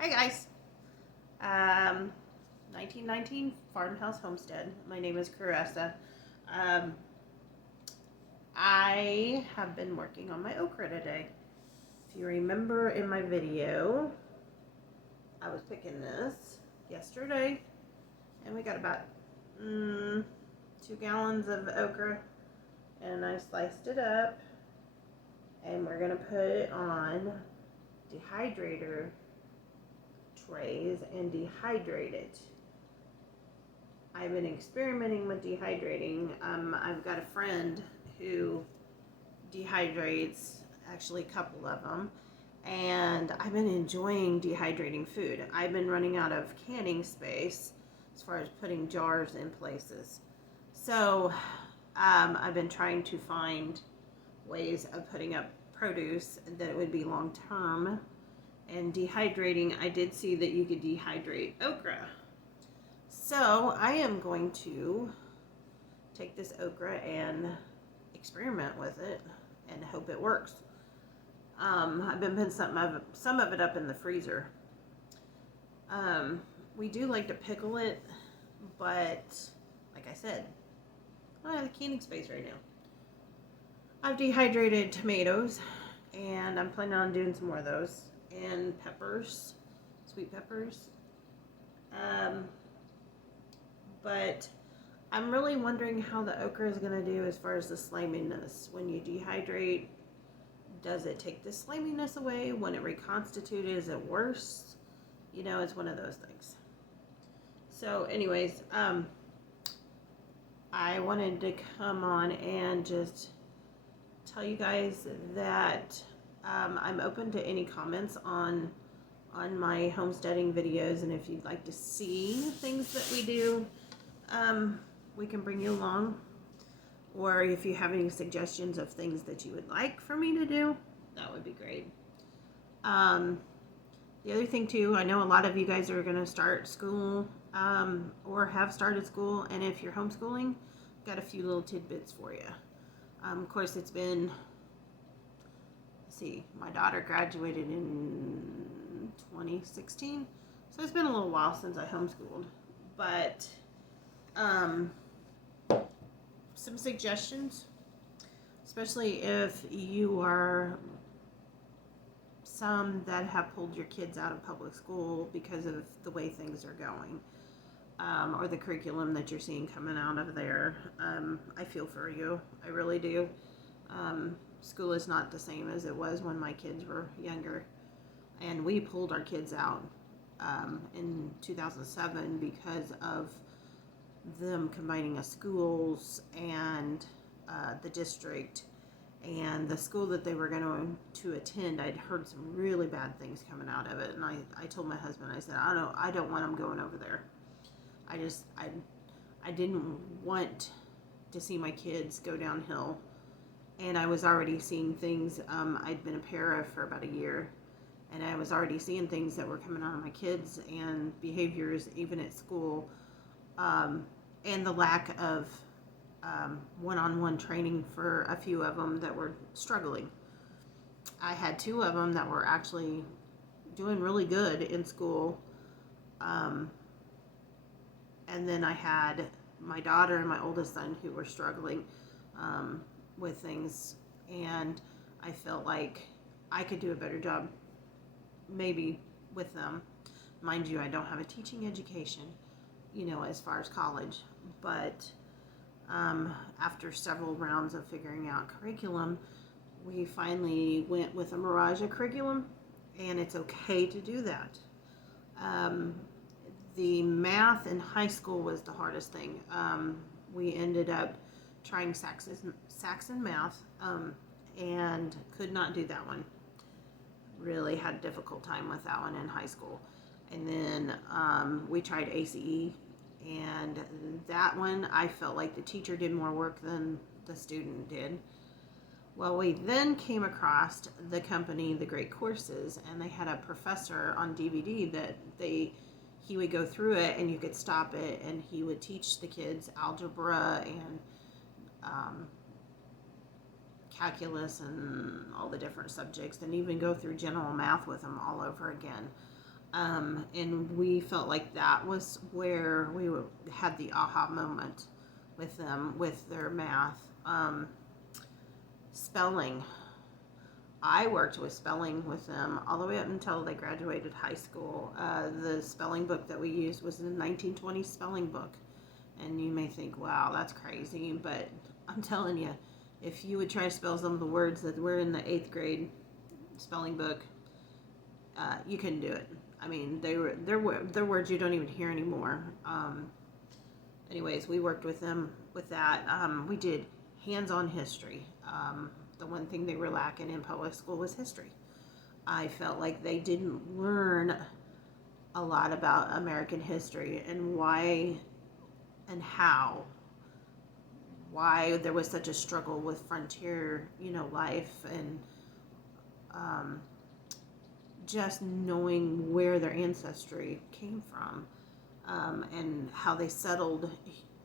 Hi guys. Um, 1919 Farmhouse Homestead. My name is Caressa. Um, I have been working on my okra today. If you remember in my video, I was picking this yesterday, and we got about 2 gallons of okra, and I sliced it up, and we're gonna put it on dehydrator trays and dehydrate it. I've been experimenting with dehydrating. I've got a friend who dehydrates, actually a couple of them, and I've been enjoying dehydrating food. I've been running out of canning space as far as putting jars in places. So I've been trying to find ways of putting up produce that would be long term. And dehydrating, I did see that you could dehydrate okra. So I am going to take this okra and experiment with it and hope it works. I've been putting some of it up in the freezer. We do like to pickle it, but like I said, I don't have the canning space right now. I've dehydrated tomatoes, and I'm planning on doing some more of those, and peppers, sweet peppers. But I'm really wondering how the okra is going to do as far as the sliminess. When you dehydrate, does it take the sliminess away? When it reconstituted, is it worse? You know, it's one of those things. So anyways, I wanted to come on and just tell you guys that I'm open to any comments on my homesteading videos, and if you'd like to see things that we do, we can bring you along. Or if you have any suggestions of things that you would like for me to do, that would be great. The other thing too, I know a lot of you guys are going to start school or have started school, and if you're homeschooling, got a few little tidbits for you. Of course, it's been, let's see, my daughter graduated in 2016, so it's been a little while since I homeschooled, but some suggestions, especially if you are some that have pulled your kids out of public school because of the way things are going, or the curriculum that you're seeing coming out of there. I feel for you. I really do. School is not the same as it was when my kids were younger, and we pulled our kids out in 2007 because of them combining a schools and the district and the school that they were going to attend. I'd heard some really bad things coming out of it, and I told my husband, I said, I don't want them going over there. I didn't want to see my kids go downhill, and I was already seeing things. I'd been a para for about a year, and I was already seeing things that were coming out of my kids and behaviors even at school, and the lack of one-on-one training for a few of them that were struggling. I had 2 of them that were actually doing really good in school, and then I had my daughter and my oldest son who were struggling with things, and I felt like I could do a better job maybe with them. Mind you, I don't have a teaching education, as far as college, but after several rounds of figuring out curriculum, we finally went with a mirage of curriculum, and it's okay to do that. The math in high school was the hardest thing. We ended up trying Saxon math, and could not do that one. Really had a difficult time with that one in high school. And then we tried ACE, and that one I felt like the teacher did more work than the student did. Well, we then came across the company, The Great Courses, and they had a professor on DVD that he would go through it, and you could stop it, and he would teach the kids algebra and calculus and all the different subjects, and even go through general math with them all over again. And we felt like that was where had the aha moment with them, with their math. Spelling. I worked with spelling with them all the way up until they graduated high school. The spelling book that we used was the 1920s spelling book. And you may think, wow, that's crazy. But I'm telling you, if you would try to spell some of the words that were in the 8th grade spelling book, you couldn't do it. I mean, they're words you don't even hear anymore. Anyways, we worked with them with that. We did hands-on history. The one thing they were lacking in public school was history. I felt like they didn't learn a lot about American history and why and how, why there was such a struggle with frontier, life, and just knowing where their ancestry came from, and how they settled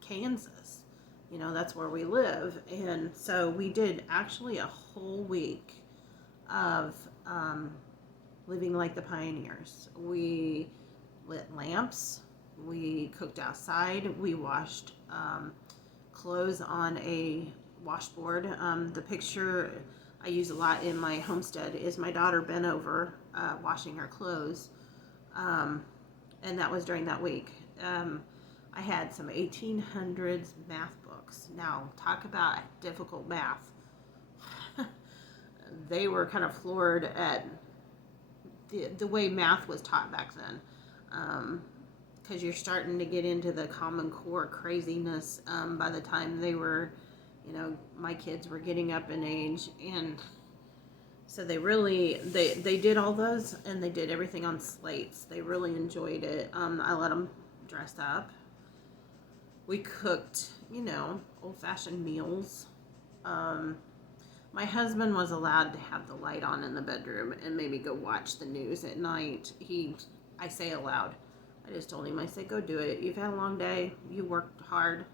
Kansas. That's where we live. And so we did actually a whole week of living like the pioneers. We lit lamps. We cooked outside. We washed clothes on a washboard. The picture I use a lot in my homestead is my daughter bent over washing her clothes. And that was during that week. I had some 1800s math books. Now, talk about difficult math. They were kind of floored at the way math was taught back then. Because you're starting to get into the Common Core craziness by the time they were, my kids were getting up in age. And so they really, they did all those, and they did everything on slates. They really enjoyed it. I let them dress up. We cooked, old-fashioned meals. My husband was allowed to have the light on in the bedroom and maybe go watch the news at night. I say allowed. I just told him, I said, go do it. You've had a long day. You worked hard.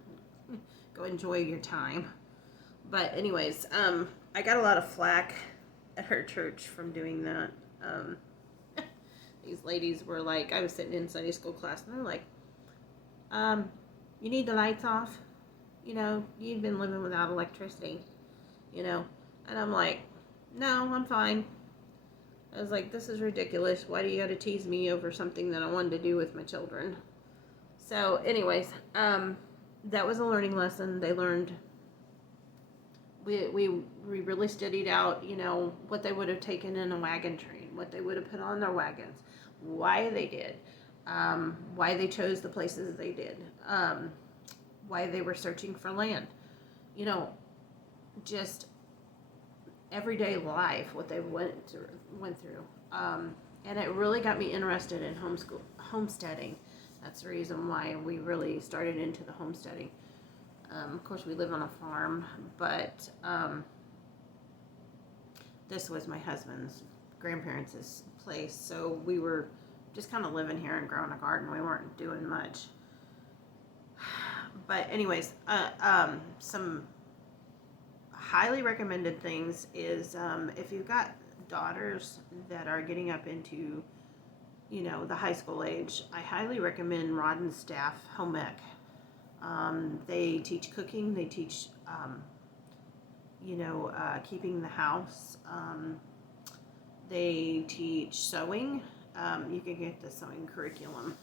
Go enjoy your time. But anyways, I got a lot of flack at her church from doing that. These ladies were like, I was sitting in Sunday school class, and they're like, you need the lights off? You've been living without electricity, And I'm like, no, I'm fine. I was like, this is ridiculous. Why do you got to tease me over something that I wanted to do with my children? So anyways, that was a learning lesson. They learned. We really studied out, what they would have taken in a wagon train, what they would have put on their wagons, why they did, why they chose the places they did, why they were searching for land, just everyday life, what they went through. And it really got me interested in homesteading. That's the reason why we really started into the homesteading. Of course, we live on a farm, but this was my husband's grandparents' place, so we were just kind of living here and growing a garden. We weren't doing much. But anyways, some highly recommended things is if you've got daughters that are getting up into, the high school age, I highly recommend Rod and Staff Home Ec. They teach cooking, they teach, keeping the house. They teach sewing. You can get the sewing curriculum.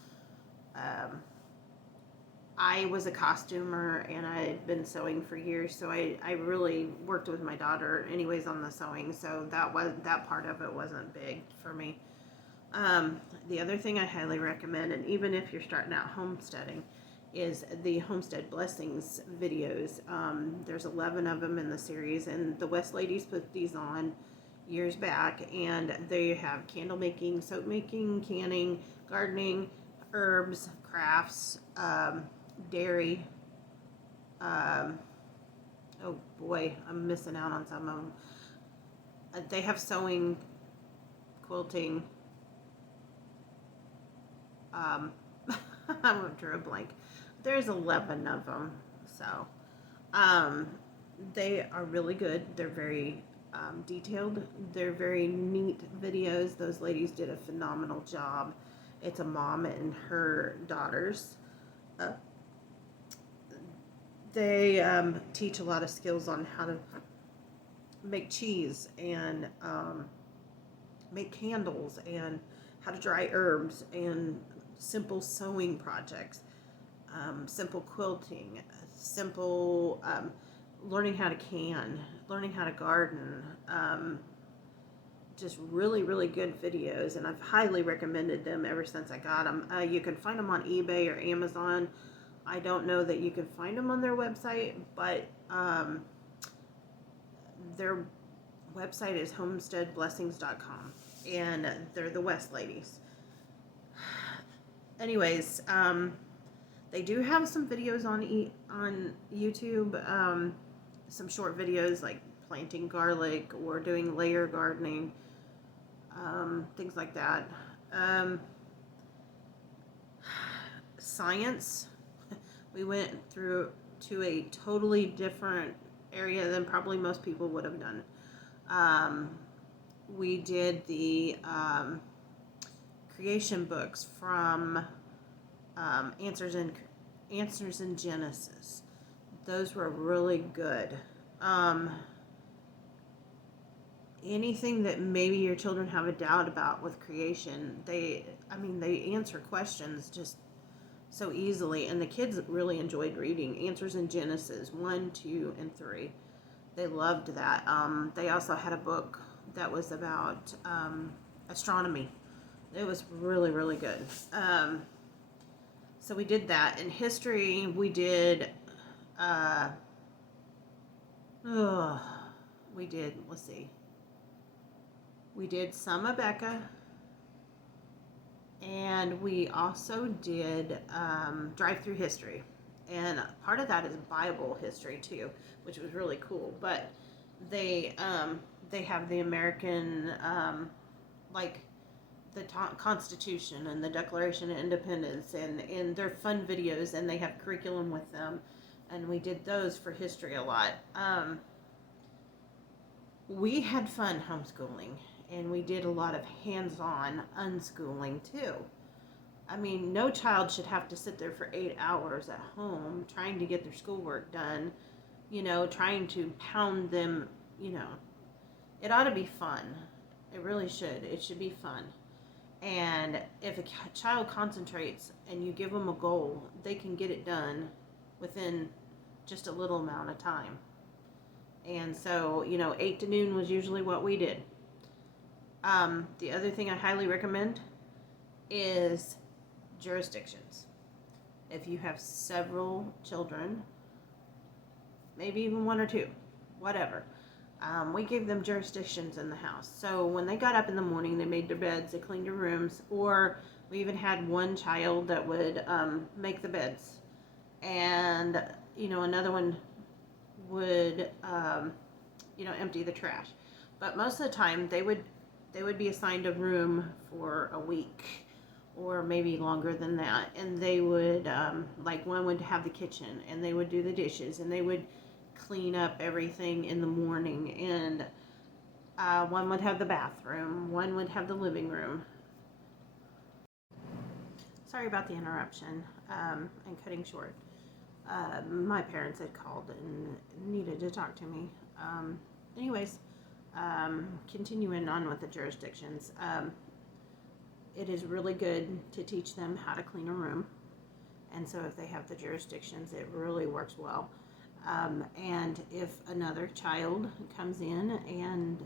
I was a costumer, and I had been sewing for years, so I really worked with my daughter anyways on the sewing, so that part of it wasn't big for me. The other thing I highly recommend, and even if you're starting out homesteading, is the Homestead Blessings videos. There's 11 of them in the series, and the West ladies put these on years back, and they have candle making, soap making, canning, gardening, herbs, crafts, dairy. Oh boy, I'm missing out on some of them. They have sewing, quilting. I drew a blank. There's 11 of them, so they are really good. They're very detailed. They're very neat videos. Those ladies did a phenomenal job. It's a mom and her daughters. Uh, they teach a lot of skills on how to make cheese and make candles and how to dry herbs and simple sewing projects, simple quilting, simple learning how to can, learning how to garden. Just really, really good videos, and I've highly recommended them ever since I got them. You can find them on eBay or Amazon. I don't know that you can find them on their website, but their website is homesteadblessings.com, and they're the West ladies. Anyways, they do have some videos on YouTube, some short videos like planting garlic or doing layer gardening, things like that. Science, we went through to a totally different area than probably most people would have done. We did the creation books from Answers in Genesis. Those were really good. Anything that maybe your children have a doubt about with creation, they answer questions just so easily, and the kids really enjoyed reading Answers in Genesis 1, 2, and 3. They loved that. They also had a book that was about astronomy. It was really, really good. So we did that. In history, we did, let's see. We did some Abeka, and we also did drive-through history. And part of that is Bible history too, which was really cool. But they have the American, like the Constitution and the Declaration of Independence, and they're fun videos, and they have curriculum with them. And we did those for history a lot. We had fun homeschooling, and we did a lot of hands-on unschooling too. I mean, no child should have to sit there for 8 hours at home trying to get their schoolwork done, trying to pound them, It ought to be fun. It really should. It should be fun. And if a child concentrates and you give them a goal, they can get it done within just a little amount of time. And so, 8 to noon was usually what we did. The other thing I highly recommend is jurisdictions. If you have several children, maybe even 1 or 2, whatever, we gave them jurisdictions in the house. So when they got up in the morning, they made their beds, they cleaned their rooms, or we even had one child that would make the beds, and another one would empty the trash. But most of the time they would be assigned a room for a week or maybe longer than that, and they would like one would have the kitchen, and they would do the dishes, and they would clean up everything in the morning, and one would have the bathroom, one would have the living room. Sorry about the interruption and cutting short. My parents had called and needed to talk to me. Anyways, continuing on with the jurisdictions, it is really good to teach them how to clean a room, and so if they have the jurisdictions, it really works well. And if another child comes in and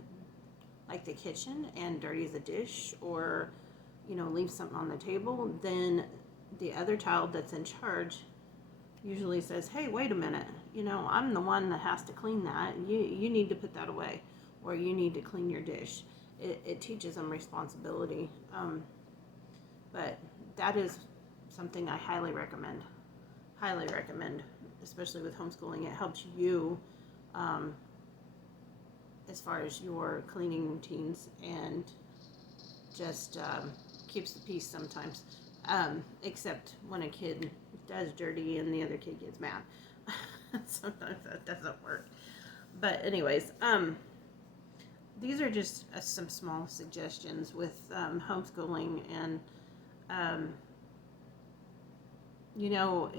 like the kitchen and dirties a dish, or leaves something on the table, then the other child that's in charge usually says, hey, wait a minute, I'm the one that has to clean that. You need to put that away, or you need to clean your dish. It teaches them responsibility. But that is something I highly recommend, especially with homeschooling. It helps you as far as your cleaning routines, and just keeps the peace sometimes, except when a kid does dirty and the other kid gets mad. Sometimes that doesn't work. But anyways, these are just some small suggestions with homeschooling, and Um, you know,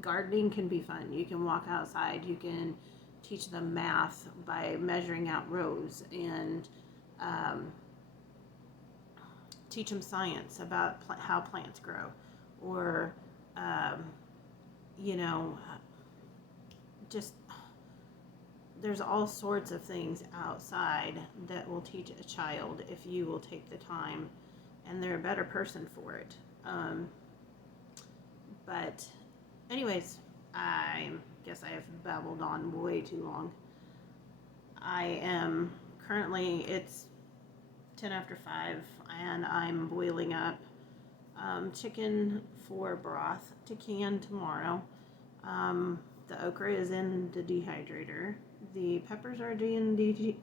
gardening can be fun. You can walk outside. You can teach them math by measuring out rows, and um, teach them science about how plants grow, or um, you know, just there's all sorts of things outside that will teach a child if you will take the time, and they're a better person for it. But anyways, I guess I have babbled on way too long. I am currently, it's 10 after 5, and I'm boiling up chicken for broth to can tomorrow. The okra is in the dehydrator. The peppers are the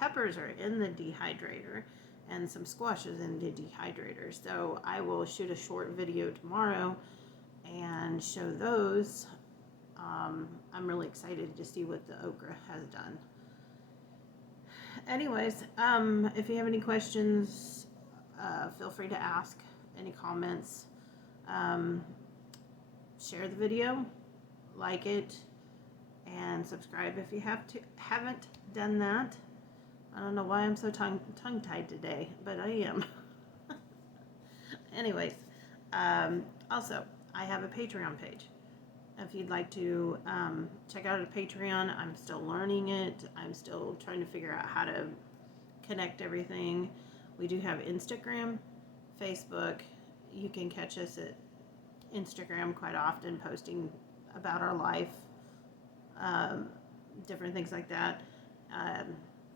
peppers are in the dehydrator, and some squash is in the dehydrator. So I will shoot a short video tomorrow and show those. I'm really excited to see what the okra has done. Anyways, if you have any questions, feel free to ask. Any comments, share the video, like it, and subscribe if you haven't done that. I don't know why I'm so tongue-tied today, but I am. Anyways, also, I have a Patreon page. If you'd like to check out a Patreon, I'm still learning it. I'm still trying to figure out how to connect everything. We do have Instagram, Facebook. You can catch us at Instagram quite often, posting about our life, different things like that.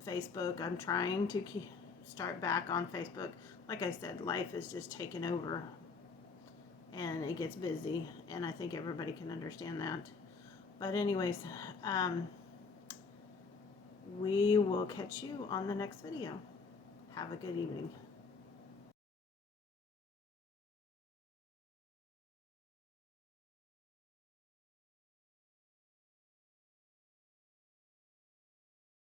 Facebook, I'm trying to start back on Facebook. Like I said, life is just taken over, and it gets busy, and I think everybody can understand that. But anyways, we will catch you on the next video. Have a good evening.